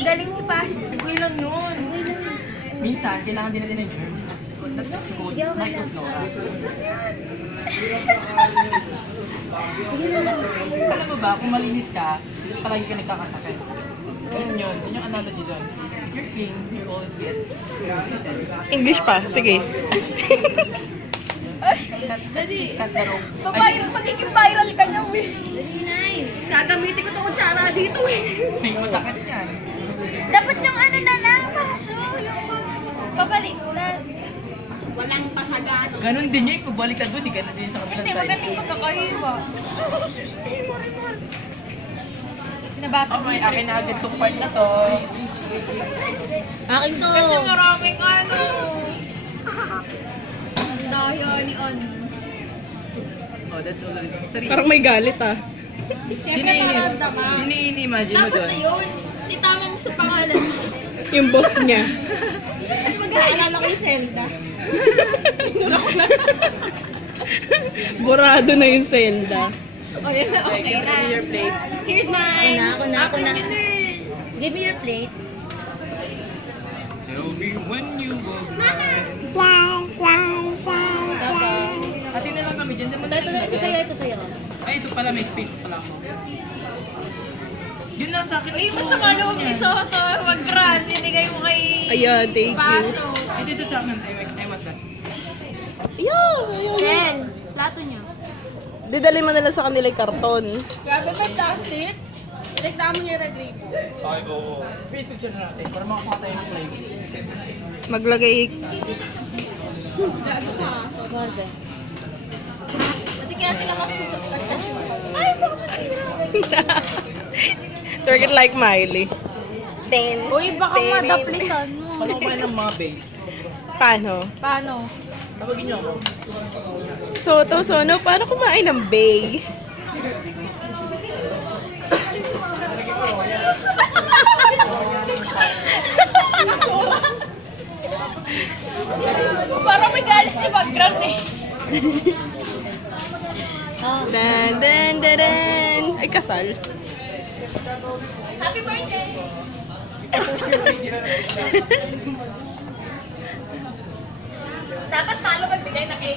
Ang galing ni Passion. Okay lang yun. Minsan, kailangan din natin ng germs. That's good. Microflora. Alam mo ba, kung malinis ka, palagi ka nagkakasakit. Ganun yun. Yun yung analogy doon. If you're clean, you always get diseases. English pa. Sige. Please cut the rope. Magiging viral ka niya, Will. Gagamitin ko itong kutsara dito, eh. May masakit yan. Dapat yung ano na lang, Passion. Yung pabaliktad. Walang pasagano. Ganun din yun. Kung baliktad mo, di ganun din sa kabilang Hindi, side. magandang pagkakaiwa. Pinabasa ko Okay, yung akin na agad tong part na to. Akin to. Kasi maraming ano. Dahil ni ano. Oh, that's already. Three. Parang may galit ah. Siyempre maranda ka. Sino ini-imagine mo Dapat doon? na yun. Itama mo sa pangalan. Yung boss niya. At mag-aalala ko yung Zelda. Borado na yung Zelda. O yun na, okay Give na. me your plate. Here's mine. Ako na. Give me your plate. Tell me when you will Saka. Ate na lang kami dyan. Ito sa'yo, ito sa'yo. Ay, ito pala. May space pa pala ako. Yun lang sa akin. Uy, masama loob ni Soto. Mag-grand. Binigay mo kay Ayan, thank you. Passion. Ito sa akin. I want that. Ayun. Jen, plato niyo. Didali mo na lang sa kanila yung karton. Grabe ba plastic? Reklamo niyo yung red label. Okay, oo. Wait, picture na natin. Para makakuha tayo ng plate. Maglagay. Gago ka, so garden. Pati kaya sila kasunod pagka-shoot. Ay, Twerk it like Miley. Uy, baka madaplisan mo. Paano kumain ng mga babe? Paano? Paano? Tawagin niyo ako. Sono, paano kumain ng bay? Parang may galit si Mag-grand eh. Dan. Ay, kasal. Happy birthday! Dapat talo magbigay na cake.